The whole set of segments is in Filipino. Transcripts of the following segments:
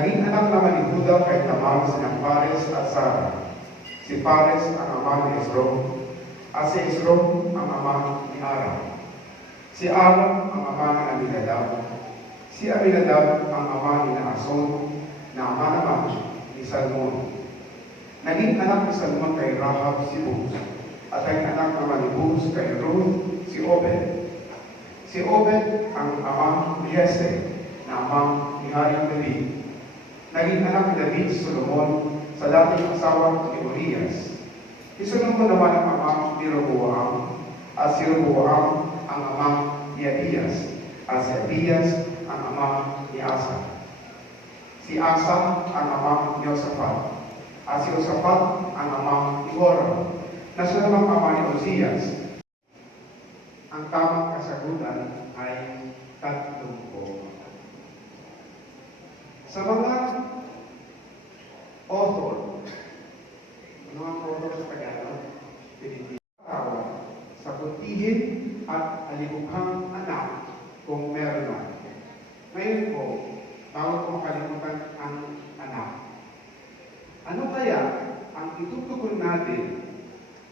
Naging anak naman ni Juda kay Tamar sina Pares at Sara. Si Pares ang ama ni Esrom, at si Esrom ang ama ni Aram. Si Aram ang ama ni Aminadab. Si Aminadab ang ama ni Naason, na ama naman ni Salmon. Naging anak ni Salmon kay Rahab si Buz, at ang anak naman ni Buz kay Ruth si Obed. Si Obed ang ama ni Jesse, na ama ni Haring David. Naging anak ni David si Solomon sa dating asawa ni Urias. Si Solomon naman ang ama ni Roboam, at si Roboam ang ama ni Abias, at si Abias ang ama ni Asa. Si Asa ang ama ni Josaphat, at si Josaphat ang ama ni Joram, na siya namang ama ni Uzias. Ang tamang kasagutan ay 30. Sa mga author, mga author sa Tagalog, pinitawag sa buntihin at alibukhang anak kung meron na. Ngayon po, bawal ko makalimutan ang anak. Ano kaya ang itutugon natin,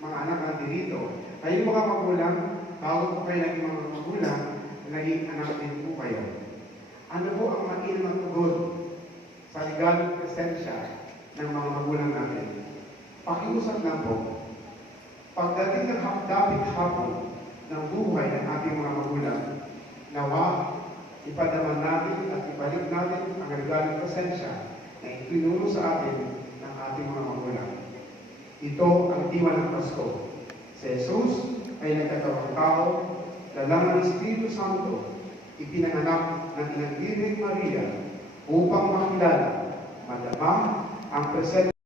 mga anak natin dito? Kayo mga magulang, bawal po kayo naging mga magulang, naging anak din po kayo. Ano po ang mainam tugon sa legal presensya ng mga magulang natin? Pakiusap lang po. Pagdating ng dapit hapon ng buhay ng ating mga magulang, nawa, ipadaman natin at ibalik natin ang legal presensya na itinuro sa atin ng ating mga magulang. Ito ang diwa ng Pasko. Si Jesus ay nagkatawang tao, dala ng Espiritu Santo, ipinanganak ng Inang Birhen Maria upang makilala, madama ang presensya